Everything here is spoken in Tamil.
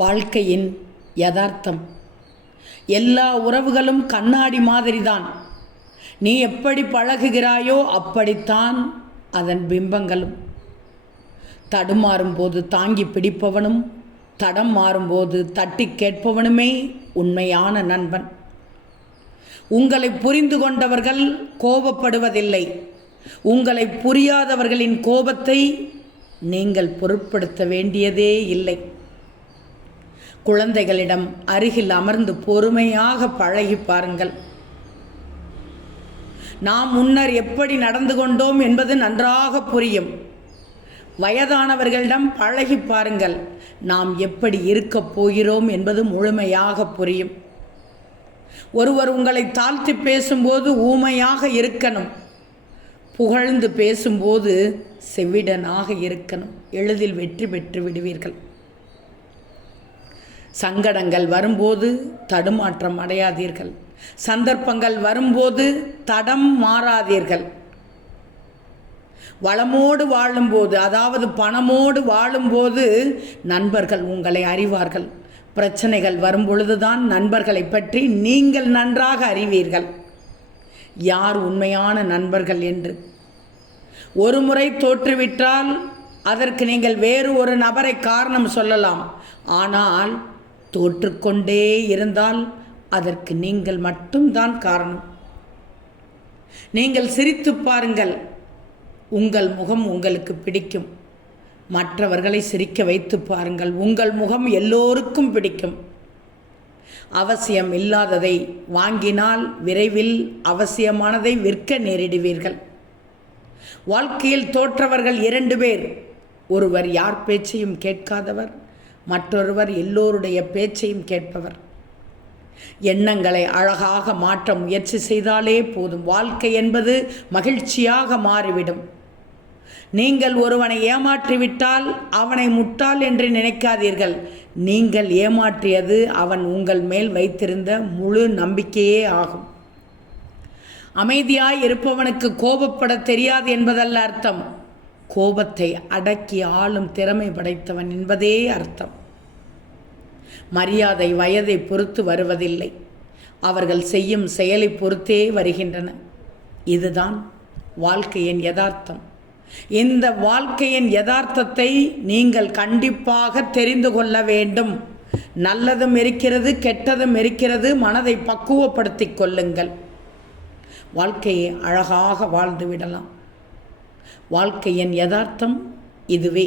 வாழ்க்கையின் யதார்த்தம். எல்லா உறவுகளும் கண்ணாடி மாதிரிதான். நீ எப்படி பழகுகிறாயோ அப்படித்தான் அதன் பிம்பங்களும். தடுமாறும்போது தாங்கி பிடிப்பவனும் தடம் மாறும்போது தட்டி கேட்பவனுமே உண்மையான நண்பன். உங்களை புரிந்து கொண்டவர்கள் கோபப்படுவதில்லை. உங்களை புரியாதவர்களின் கோபத்தை நீங்கள் பொருட்படுத்த வேண்டியதே இல்லை. குழந்தைகளிடம் அருகில் அமர்ந்து பொறுமையாக பழகி பாருங்கள். நாம் முன்னர் எப்படி நடந்து கொண்டோம் என்பது நன்றாக புரியும். வயதானவர்களிடம் பழகி பாருங்கள். நாம் எப்படி இருக்கப் போகிறோம் என்பது முழுமையாக புரியும். ஒருவர் உங்களை தாழ்த்தி பேசும்போது ஊமையாக இருக்கணும். புகழ்ந்து பேசும்போது செவிடனாக இருக்கணும். எளிதில் வெற்றி பெற்று விடுவீர்கள். சங்கடங்கள் வரும்போது தடுமாற்றம் அடையாதீர்கள். சந்தர்ப்பங்கள் வரும்போது தடம் மாறாதீர்கள். வளமோடு வாழும்போது, அதாவது பணமோடு வாழும்போது நண்பர்கள் உங்களை அறிவார்கள். பிரச்சனைகள் வரும்பொழுதுதான் நண்பர்களை பற்றி நீங்கள் நன்றாக அறிவீர்கள், யார் உண்மையான நண்பர்கள் என்று. ஒரு முறை தோற்றுவிட்டால் அதற்கு நீங்கள் வேறு ஒரு நபரை காரணம் சொல்லலாம். ஆனால் தோற்றுக்கொண்டே இருந்தால் அதற்கு நீங்கள் மட்டும்தான் காரணம். நீங்கள் சிரித்து பாருங்கள். உங்கள் முகம் உங்களுக்கு பிடிக்கும். மற்றவர்களை சிரிக்க வைத்து பாருங்கள். உங்கள் முகம் எல்லோருக்கும் பிடிக்கும். அவசியம் இல்லாததை வாங்கினால் விரைவில் அவசியமானதை விற்க நேரிடுவீர்கள். வாழ்க்கையில் தோற்றவர்கள் 2 பேர். ஒருவர் யார் பேச்சையும் கேட்காதவர், மற்றொருவர் எல்லோருடைய பேச்சையும் கேட்பவர். எண்ணங்களை அழகாக மாற்ற முயற்சி செய்தாலே போதும். வாழ்க்கை என்பது மகிழ்ச்சியாக மாறிவிடும். நீங்கள் ஒருவனை ஏமாற்றிவிட்டால் அவனை முட்டாள் என்று நினைக்காதீர்கள். நீங்கள் ஏமாற்றியது அவன் உங்கள் மேல் வைத்திருந்த முழு நம்பிக்கையே ஆகும். அமைதியாய் இருப்பவனுக்கு கோபப்பட தெரியாது என்பதல்ல அர்த்தம். கோபத்தை அடக்கி ஆளும் திறமை படைத்தவன் என்பதே அர்த்தம். மரியாதை வயதை பொறுத்து வருவதில்லை. அவர்கள் செய்யும் செயலை பொறுத்தே வருகின்றன. இதுதான் வாழ்க்கையின் யதார்த்தம். இந்த வாழ்க்கையின் யதார்த்தத்தை நீங்கள் கண்டிப்பாக தெரிந்து கொள்ள வேண்டும். நல்லதும் இருக்கிறது, கெட்டதும் இருக்கிறது. மனதை பக்குவப்படுத்திக் கொள்ளுங்கள். வாழ்க்கையை அழகாக வாழ்ந்து விடலாம். வாழ்க்கையின் யதார்த்தம் இதுவே.